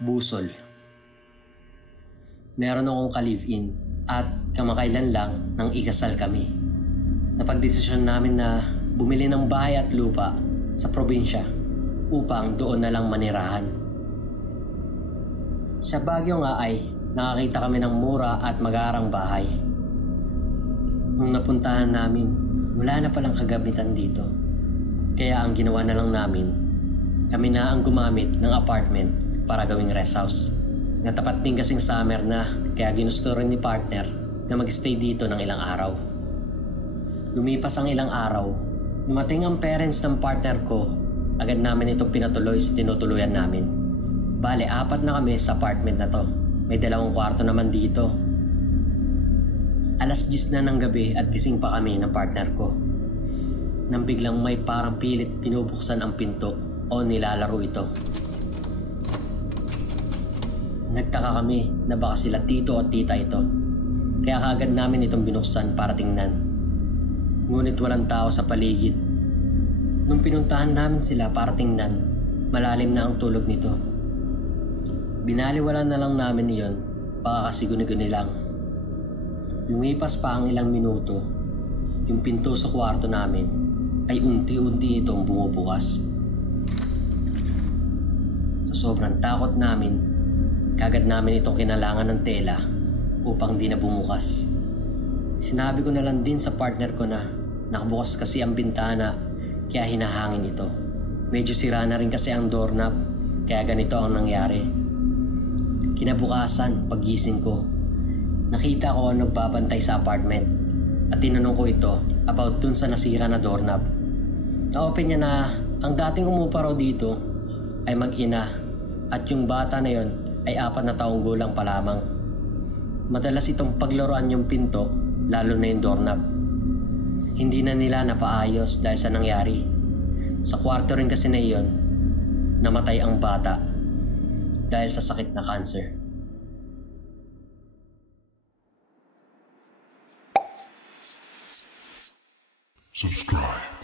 Busol. Meron akong ka-live-in at kamakailan lang nang ikasal kami. Napagdesisyon namin na bumili ng bahay at lupa sa probinsya upang doon na lang manirahan. Sa Baguio nga ay nakakita kami ng mura at mag-aarang bahay. Nung napuntahan namin, wala na palang kagamitan dito. Kaya ang ginawa na lang namin, kami na ang gumamit ng apartment para gawing rest house. Natapat din kasing summer na kaya ginusto rin ni partner na mag-stay dito ng ilang araw. Lumipas ang ilang araw, dumating ang parents ng partner ko, agad namin itong pinatuloy sa tinutuluyan namin. Bale, 4 na kami sa apartment na to. May 2 kwarto naman dito. Alas 10 na ng gabi at gising pa kami ng partner ko. Nang biglang may parang pilit pinubuksan ang pinto o nilalaro ito. Nagtaka kami na baka sila tito o tita ito. Kaya kagad namin itong binuksan para tingnan. Ngunit walang tao sa paligid. Nung pinuntahan namin sila para tingnan, malalim na ang tulog nito. Binaliwala na lang namin iyon, baka kasi guni-guni lang. Lumipas pa ang ilang minuto, yung pinto sa kwarto namin ay unti-unti itong bumubukas. Sa sobrang takot namin, kagad namin itong kinalangan ng tela upang di na bumukas. Sinabi ko na lang din sa partner ko na nakabukas kasi ang bintana kaya hinahangin ito. Medyo sira na rin kasi ang doorknob kaya ganito ang nangyari. Kinabukasan, paggising ko, nakita ko ang nagbabantay sa apartment at tinanong ko ito about dun sa nasira na doorknob. Na-open niya na ang dating umupa raw dito ay mag-ina at yung bata na yon ay 4 na taong gulang pa lamang. Madalas itong paglaruan yung pinto, lalo na yung doorknob. Hindi na nila napaayos dahil sa nangyari. Sa kwarto rin kasi na iyon, namatay ang bata dahil sa sakit na cancer. Subscribe.